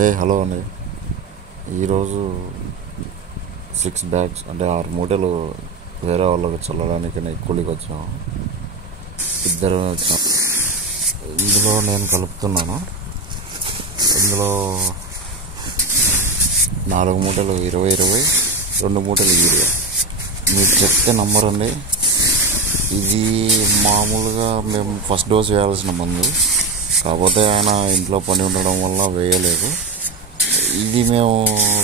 Hello అండి. ఈరోజు 6 bags అంటే 6 మూటలు వేరే వాళ్ళకి చల్లడానికి కూలికి వచ్చాము. ఇద్దరు వచ్చాం. ఇందులో నేను కలుపుతున్నాను. ఇందులో 4 మూటలు 20, 2 మూటలు యూరియా. మీరు చెప్తే నమ్మరండి, ఇది మామూలుగా మేము ఫస్ట్ డోస్ వేయాల్సిన మందు, కాకపోతే ఆయన ఇంట్లో పని ఉండడం వల్ల వేయలేదు. ఇది మేము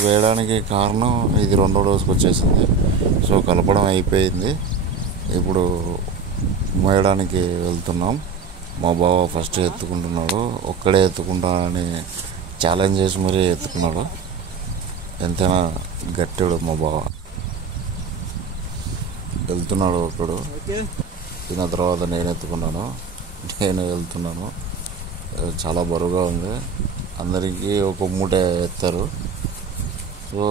వేయడానికి కారణం ఇది 2వ డోసుకి వచ్చేసింది. సో కలపడం అయిపోయింది. ఇప్పుడు మోయడానికి వెళ్తున్నాం. మా బావ ఫస్ట్ ఎత్తుకుంటున్నాడు. ఒక్కడే ఎత్తుకుంటానని ఛాలెంజ్ చేసి మరీ ఎత్తుకున్నాడు. ఎంతైనా గట్టాడు మా బావ. వెళ్తున్నాడు ఒకడు. తిన్న తర్వాత నేను ఎత్తుకున్నాను. నేను వెళ్తున్నాను. చాలా బరువుగా ఉంది. అందరికీ ఒక మూట ఎత్తారు. సో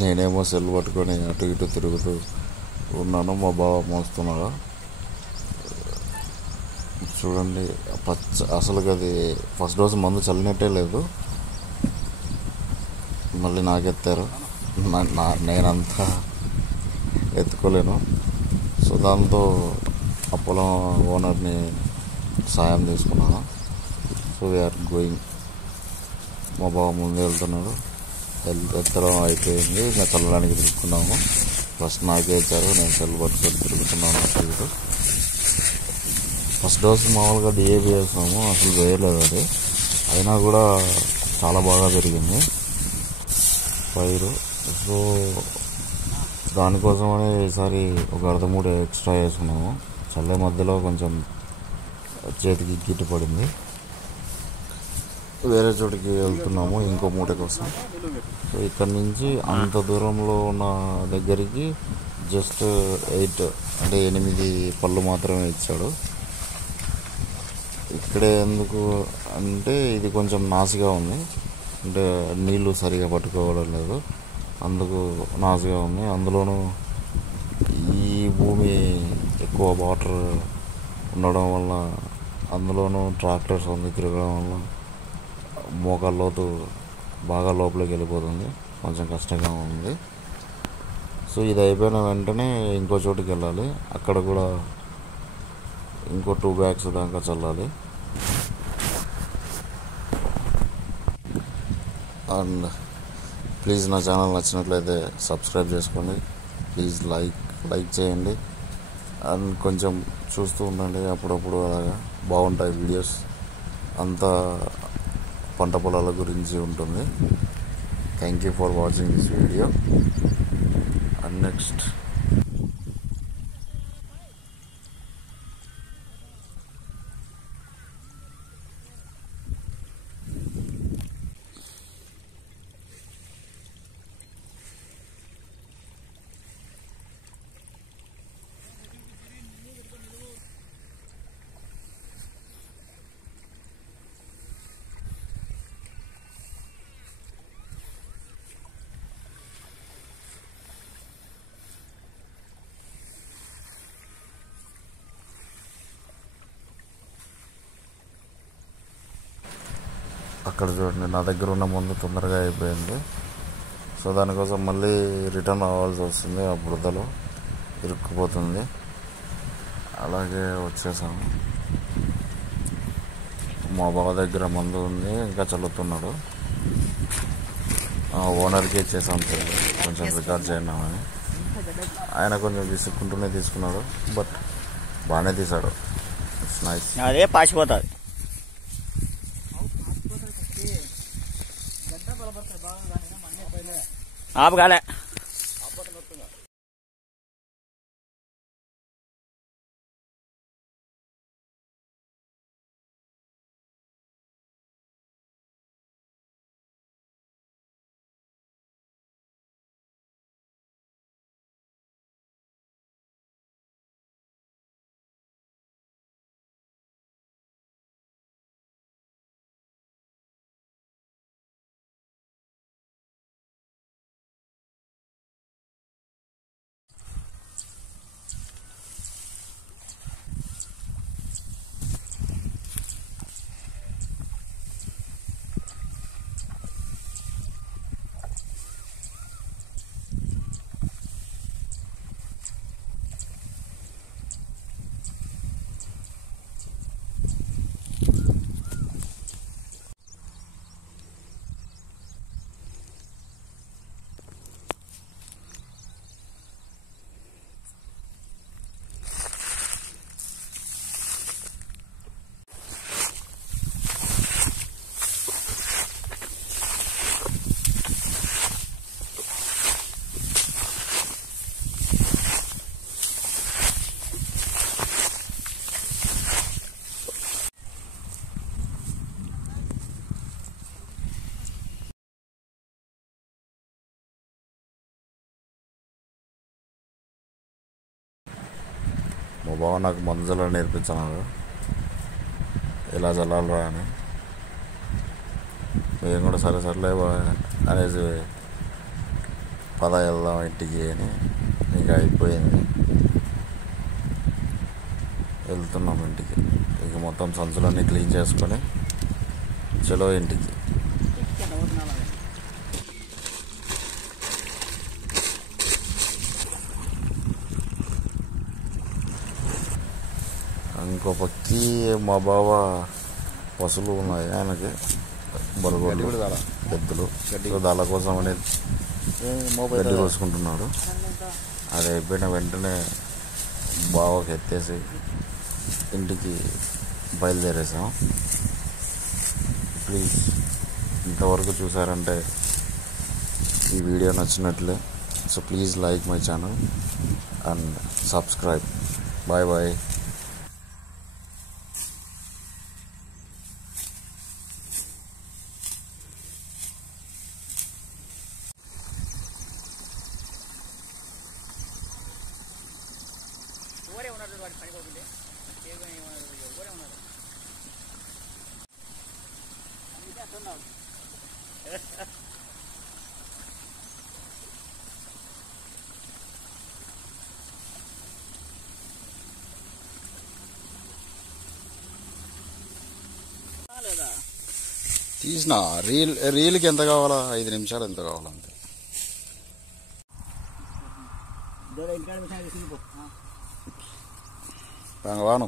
నేనేమో సెల్ పట్టుకొని అటు ఇటు తిరుగుతూ ఉన్నాను. మా బావ మోస్తున్నాడు. చూడండి, అసలు అది ఫస్ట్ డోస్ మందు చల్లినట్టే లేదు. మళ్ళీ నాకెత్తారు. నేనంతా ఎత్తుకోలేను. సో దాంతో ఆ పొలం ఓనర్ని సాయం తీసుకున్నాను. So we're going. మా బావ ముందు వెళ్తున్నాడు. ఎత్తడం అయిపోయింది. ఇంకా చల్లడానికి తిరుగుతున్నాము. ఫస్ట్ నాకే ఇచ్చారు. నేను సెల్ పట్టుకొని తిరుగుతున్నాను అటు ఇటు. ఫస్ట్ డోస్ మామూలుగా డిఏబి వేసాము, అసలు వేయలేదు అది. అయినా కూడా చాలా బాగా పెరిగింది పైరు. సో దానికోసమని ఈసారి ఒక అర్ధ మూట ఎక్స్ట్రా వేసుకున్నాము. చల్లే మధ్యలో కొంచెం చేతికి గిట్టు పడింది. వేరే చోటికి వెళ్తున్నాము ఇంకో మూట కోసం. సో ఇక్కడి నుంచి అంత దూరంలో ఉన్న దగ్గరికి జస్ట్ 8 పళ్ళు మాత్రమే ఇచ్చాడు. ఇక్కడే ఎందుకు అంటే ఇది కొంచెం నాసిగా ఉంది, అంటే నీళ్లు సరిగా పట్టుకోవడం లేదు, అందుకు నాసిగా ఉంది. అందులోనూ ఈ భూమి ఎక్కువ వాటర్ ఉండడం వల్ల, అందులోనూ ట్రాక్టర్స్ ఉంది తిరగడం వల్ల మోకాళ్ళ లోతు బాగా లోపలికి వెళ్ళిపోతుంది. కొంచెం కష్టంగా ఉంది. సో ఇది అయిపోయిన వెంటనే ఇంకో చోటుకి వెళ్ళాలి. అక్కడ కూడా ఇంకో 2 బ్యాగ్స్ దాకా చల్లాలి. అండ్ ప్లీజ్ నా ఛానల్ నచ్చినట్లయితే సబ్స్క్రైబ్ చేసుకోండి. ప్లీజ్ లైక్ చేయండి. అండ్ కొంచెం చూస్తూ ఉండండి. అప్పుడప్పుడు అలాగా బాగుంటాయి వీడియోస్. అంతా పంట పొలాల గురించి ఉంటుంది. Thank you for watching this video. And next అక్కడ చూడండి, నా దగ్గర ఉన్న ముందు తొందరగా అయిపోయింది. సో దానికోసం మళ్ళీ రిటర్న్ అవ్వాల్సి వస్తుంది. ఆ బురదలో ఇరుక్కుపోతుంది. అలాగే వచ్చేసాము. మా బావ దగ్గర మందు ఉంది, ఇంకా చల్లుతున్నాడు. ఓనర్కి ఇచ్చేసాం కొంచెం రికార్డ్ చేయన్నామని. ఆయన కొంచెం విసుక్కుంటూనే తీసుకున్నాడు, బట్ బాగానే తీశాడు. It's nice. అదే పాసిపోతుంది. ఆపగాలే. బావ నాకు మందు చల్లడం నేర్పించాను, ఇలా చల్లాలరా అని. మేము కూడా సరే సర్లే అనేసి పద వెళ్దాం ఇంటికి అని ఇంకా అయిపోయింది. వెళ్తున్నాం ఇంటికి. ఇక మొత్తం సంచులన్నీ క్లీన్ చేసుకొని చలో ఇంటికి. ఇంకో పక్కి మా బావ పశువులు ఉన్నాయి, ఆయనకి బరుగోళ్ళు ఎద్దులు. దాళ్ళ కోసం అనేది గడ్డి కోసుకుంటున్నాడు. అది అయిపోయిన వెంటనే బావకి ఎత్తేసి ఇంటికి బయలుదేరేసాం. ప్లీజ్ ఇంతవరకు చూసారంటే ఈ వీడియో నచ్చినట్లే. So please like my channel and subscribe. Bye bye. ఎవరే ఉన్నారు వాడి పనిపోతుంటే ఎవరే ఉన్నారు అందుకే అట్టున్నావు. లేదా తీసిన రీల్కి ఎంత కావాలా? 5 నిమిషాలు ఎంత కావాలా అంతే. ఇంటికాడ వాను